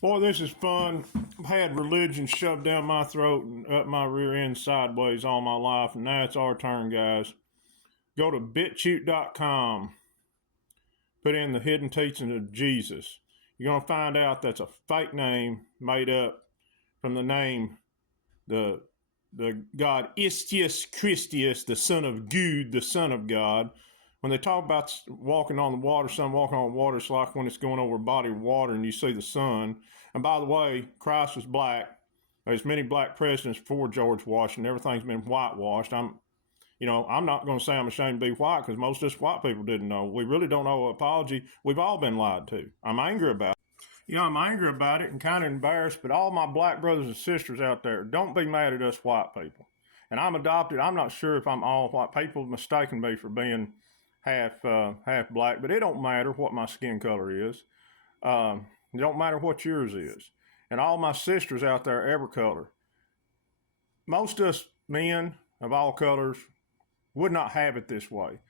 Boy, this is fun. I've had religion shoved down my throat and up my rear end sideways all my life, and now it's our turn, guys. Go to bitchute.com, put in the hidden teachings of Jesus. You're going to find out that's a fake name made up from the name, the God Istius Christius, the Son of God, the Son of God. When they talk about walking on the water, son walking on water, it's like when it's going over a body of water and you see the sun. And by the way, Christ was black. There's many black presidents before George Washington. Everything's been whitewashed. I'm not going to say I'm ashamed to be white because most of us white people didn't know. We really don't owe an apology. We've all been lied to. I'm angry about it. I'm angry about it and kind of embarrassed, but all my black brothers and sisters out there, don't be mad at us white people. And I'm adopted. I'm not sure if I'm all white. People mistaken me for being half black, but it don't matter what my skin color is. It don't matter what yours is. And all my sisters out there, every color. Most of us men of all colors would not have it this way.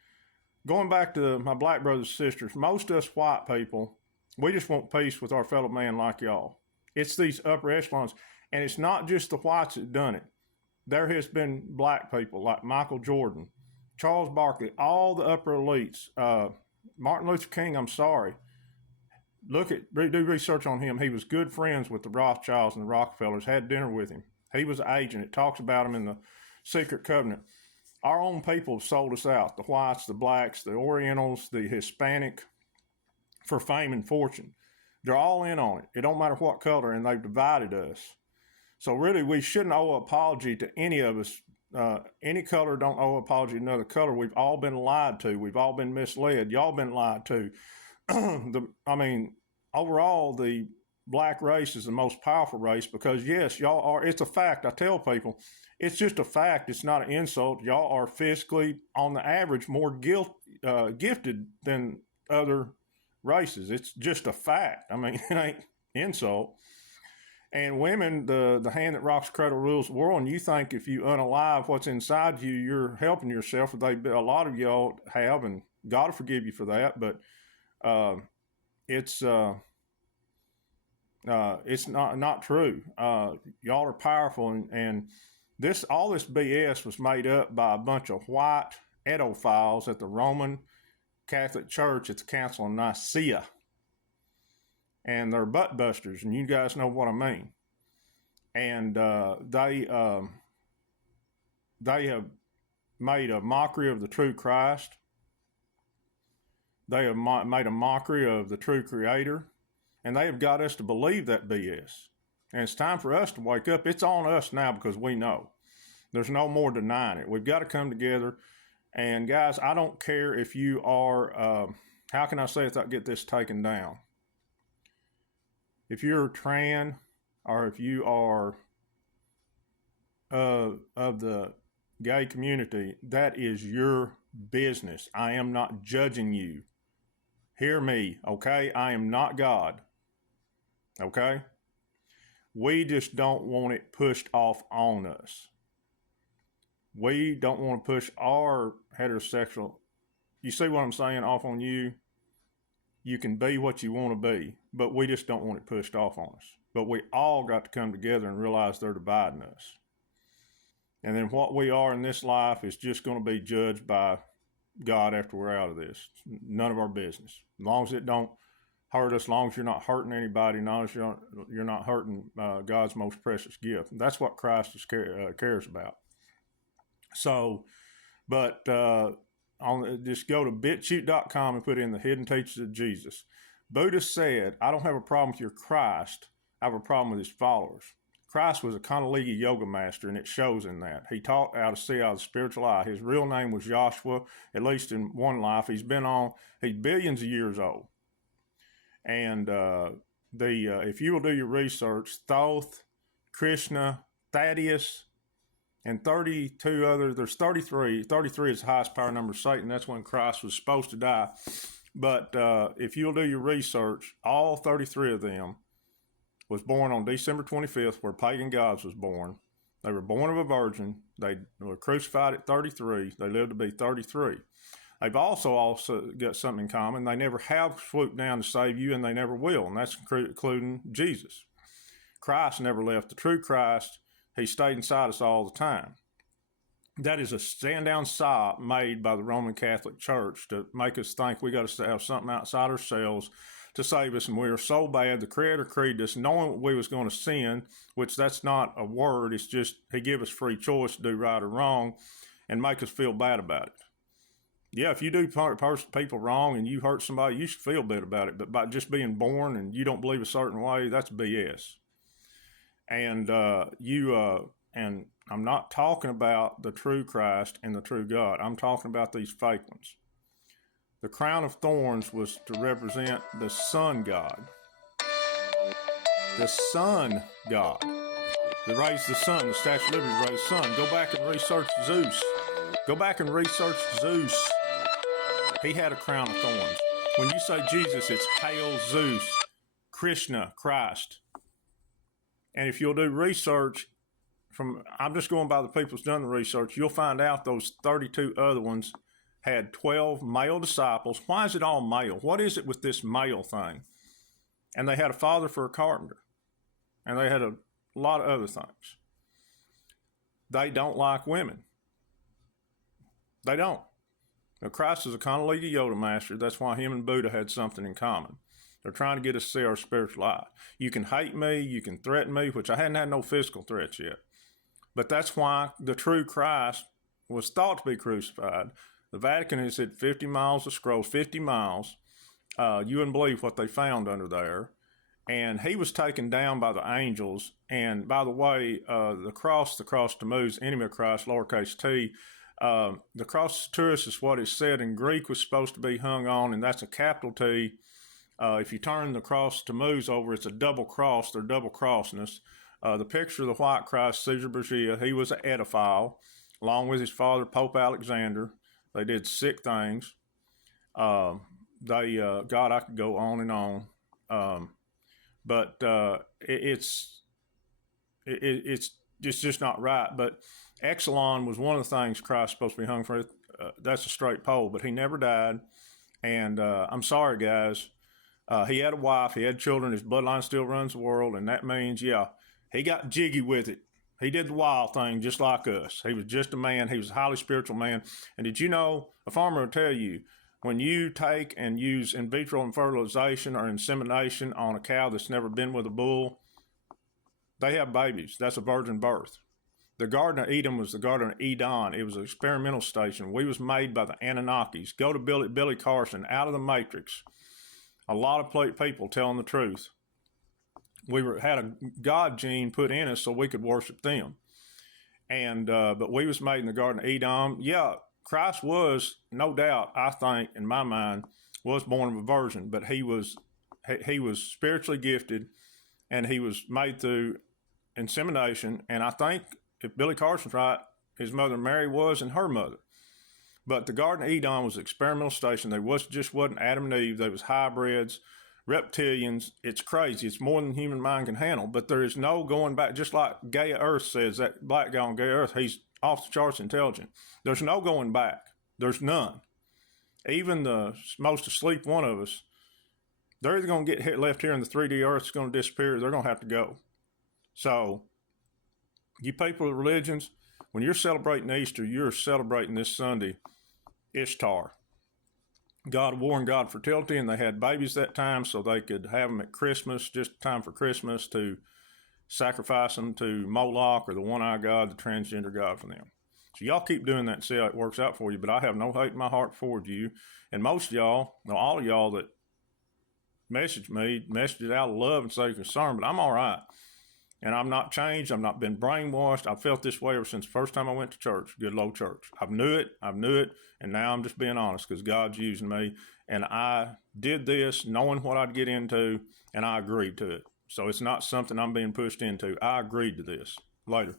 Going back to my black brothers and sisters, most of us white people, we just want peace with our fellow man like y'all. It's these upper echelons, and it's not just the whites that done it. There has been black people like Michael Jordan, Charles Barkley, all the upper elites. Martin Luther King, I'm sorry. Do research on him. He was good friends with the Rothschilds and the Rockefellers, had dinner with him. He was an agent. It talks about him in the Secret Covenant. Our own people sold us out, the whites, the blacks, the Orientals, the Hispanic, for fame and fortune. They're all in on it. It don't matter what color, and they've divided us. So really, we shouldn't owe an apology to any of us. Any color don't owe an apology to another color. We've all been lied to. We've all been misled. Y'all been lied to. Overall, the black race is the most powerful race because, yes, y'all are. It's a fact. I tell people, it's just a fact. It's not an insult. Y'all are physically, on the average, more gifted than other races. It's just a fact. It ain't insult. And women, the hand that rocks the cradle rules the world. And you think if you unalive what's inside you, you're helping yourself. A lot of y'all have, and God will forgive you for that. But it's not true. Y'all are powerful, and all this BS was made up by a bunch of white edophiles at the Roman Catholic Church at the Council of Nicaea. And they're butt busters, and you guys know what I mean. And they have made a mockery of the true Christ. They have made a mockery of the true Creator, and they have got us to believe that BS. And it's time for us to wake up. It's on us now because we know. There's no more denying it. We've got to come together. And guys, I don't care if you are, how can I say it without get this taken down? If you're trans, or if you are of the gay community, that is your business. I am not judging you. Hear me, okay? I am not God, okay? We just don't want it pushed off on us. We don't want to push our heterosexual, you see what I'm saying, off on you. You can be what you want to be, but we just don't want it pushed off on us. But we all got to come together and realize they're dividing us. And then what we are in this life is just going to be judged by God after we're out of this. None of our business. As long as it don't hurt us, as long as you're not hurting anybody, as long as you're not hurting God's most precious gift. That's what Christ cares about. So, but just go to bitchute.com and put in the hidden teachings of Jesus. Buddha said, I don't have a problem with your Christ. I have a problem with his followers. Christ was a Kundalini yoga master, and it shows in that. He taught how to see out of the spiritual eye. His real name was Joshua, at least in one life. He's billions of years old. And if you will do your research, Thoth, Krishna, Thaddeus, and 32 others, there's 33. 33 is the highest power number of Satan. That's when Christ was supposed to die. But if you'll do your research, all 33 of them was born on December 25th, where pagan gods was born. They were born of a virgin. They were crucified at 33. They lived to be 33. They've also got something in common. They never have swooped down to save you, and they never will, and that's including Jesus. Christ never left. The true Christ, he stayed inside us all the time. That is a stand-down sop made by the Roman Catholic Church to make us think we got to have something outside ourselves to save us, and we are so bad. The Creator created us knowing we was going to sin, which that's not a word. It's just he gave us free choice to do right or wrong and make us feel bad about it. Yeah, if you do people wrong and you hurt somebody, you should feel bad about it. But by just being born and you don't believe a certain way, that's BS. And and I'm not talking about the true Christ and the true God. I'm talking about these fake ones. The crown of thorns was to represent the sun God. The sun God. They raised the sun. The Statue of Liberty raised the sun. Go back and research Zeus. Go back and research Zeus. He had a crown of thorns. When you say Jesus, it's Hail Zeus, Krishna, Christ. And if you'll do research I'm just going by the people who's done the research, you'll find out those 32 other ones had 12 male disciples. Why is it all male? What is it with this male thing? And they had a father for a carpenter. And they had a lot of other things. They don't like women. They don't. Now, Christ is a Kundalini Yoga master. That's why him and Buddha had something in common. They're trying to get us to see our spiritual life. You can hate me, you can threaten me, which I hadn't had no physical threats yet. But that's why the true Christ was thought to be crucified. The Vatican has said 50 miles of scrolls, 50 miles. You wouldn't believe what they found under there. And he was taken down by the angels. And by the way, the cross Tammuz, enemy of Christ, lowercase t, the cross Taurus is what is said in Greek was supposed to be hung on, and that's a capital T. If you turn the cross Tammuz over, it's a double cross. They're double crossing us. The picture of the White Christ, Caesar Borgia, he was an edophile, along with his father, Pope Alexander. They did sick things. God, I could go on and on. But it's just not right. But Exelon was one of the things Christ supposed to be hung for. That's a straight pole, but he never died. And I'm sorry, guys. He had a wife, he had children, his bloodline still runs the world, and that means, yeah, he got jiggy with it. He did the wild thing just like us. He was just a man. He was a highly spiritual man. And did you know, a farmer will tell you, when you take and use in vitro fertilization or insemination on a cow that's never been with a bull, they have babies. That's a virgin birth. The Garden of Eden was the Garden of Eden. It was an experimental station. We was made by the Anunnakis. Go to Billy Carson, Out of the Matrix. A lot of people telling the truth. We had a God gene put in us so we could worship them. And but we was made in the Garden of Eden. Yeah, Christ was, no doubt, I think, in my mind, was born of a virgin, but he was spiritually gifted, and he was made through insemination. And I think, if Billy Carson's right, his mother Mary was, and her mother. But the Garden of Eden was an experimental station. They just wasn't Adam and Eve. They was hybrids, reptilians. It's crazy. It's more than human mind can handle. But there is no going back. Just like Gaia Earth says, that black guy on Gaia Earth, he's off the charts intelligent. There's no going back. There's none. Even the most asleep one of us, they're either going to get left here in the 3D Earth, it's going to disappear, or they're going to have to go. So, you people of religions, when you're celebrating Easter, you're celebrating this Sunday Ishtar, god of war and god of fertility, and they had babies that time so they could have them at Christmas, just time for Christmas, to sacrifice them to Moloch or the one-eyed god, the transgender god for them. So y'all keep doing that and see how it works out for you, but I have no hate in my heart toward you. And most of y'all, all of y'all that message it out of love and say concern, but I'm all right. And I'm not changed. I've not been brainwashed. I've felt this way ever since the first time I went to church, Good Low Church. I knew it, and now I'm just being honest because God's using me. And I did this knowing what I'd get into, and I agreed to it. So it's not something I'm being pushed into. I agreed to this. Later.